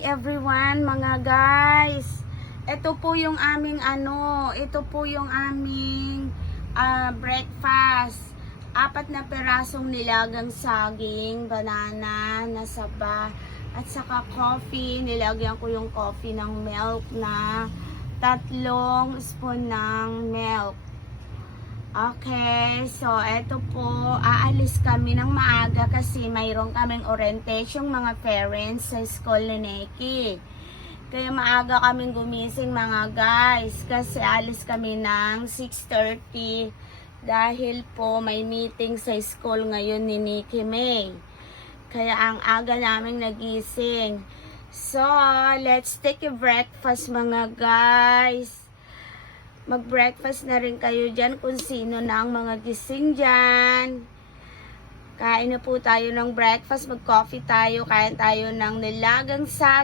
Everyone, mga guys, ito po yung aming breakfast. 4 na perasong nilagang saging, banana na saba, at saka coffee. Nilagyan ko yung coffee ng milk na 3 spoon ng milk. Okay, so eto po, aalis kami ng maaga kasi mayroon kaming orientation mga parents sa school ni Neki. Kaya maaga kaming gumising mga guys kasi alis kami ng 6:30 dahil po may meeting sa school ngayon ni Nikki May. Kaya ang aga naming nagising. So, let's take a breakfast mga guys. Mag-breakfast na rin kayo dyan kung sino na ang mga gising dyan. Kain na po tayo ng breakfast, mag-coffee tayo, kain tayo ng nilagang saging.